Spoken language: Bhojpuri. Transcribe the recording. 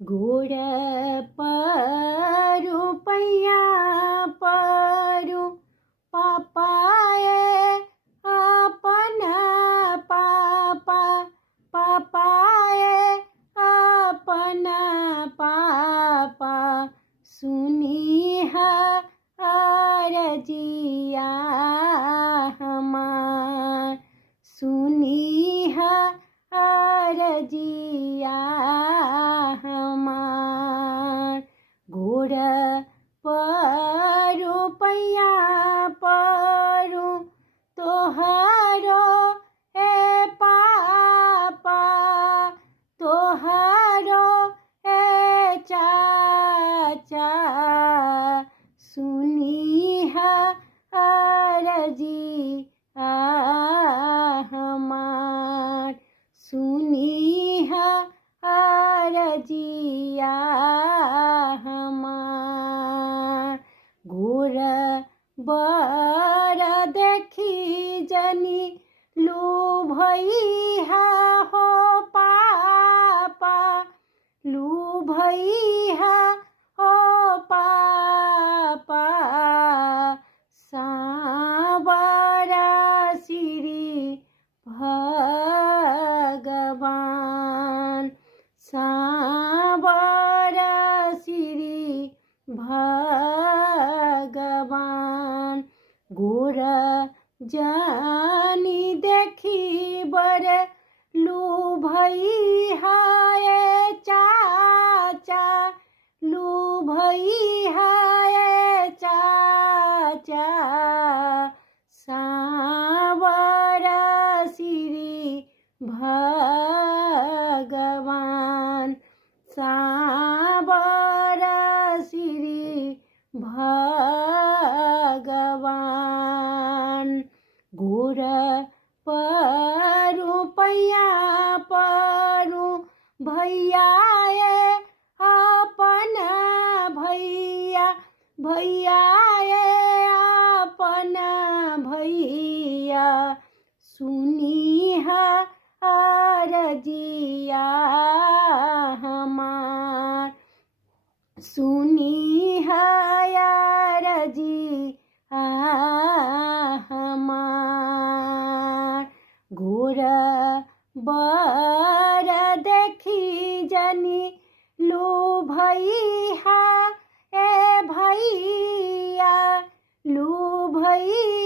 गोड़ परू पैया परू पापाए अपन पापा पापाए अपन पापा सुनी अरजिया हमार सुनी अरजिया हमार गोड़ परू पैया परू तोहरो हे पापा तोहरो हे चाचा सुनी अरजिया हमार सुनी अरजिया हमार गोड़ बर देखी जनी लू भैया हो पापा लू भैया हो पापा सावर श्री भगवान सावर श्री भगवान गोड़ जानी देखी बर लू भैया चाचा लू भैया चाचा सावर श्री भगवान सावर श्री भगवान गोड़ परू पैया परू भैया अपन भैया भैया अपन भैया सुनी अरजिया हमार सुनी अरजिया हमार गोड़ बर देखी जनी लू भैया ए भैया लू भैया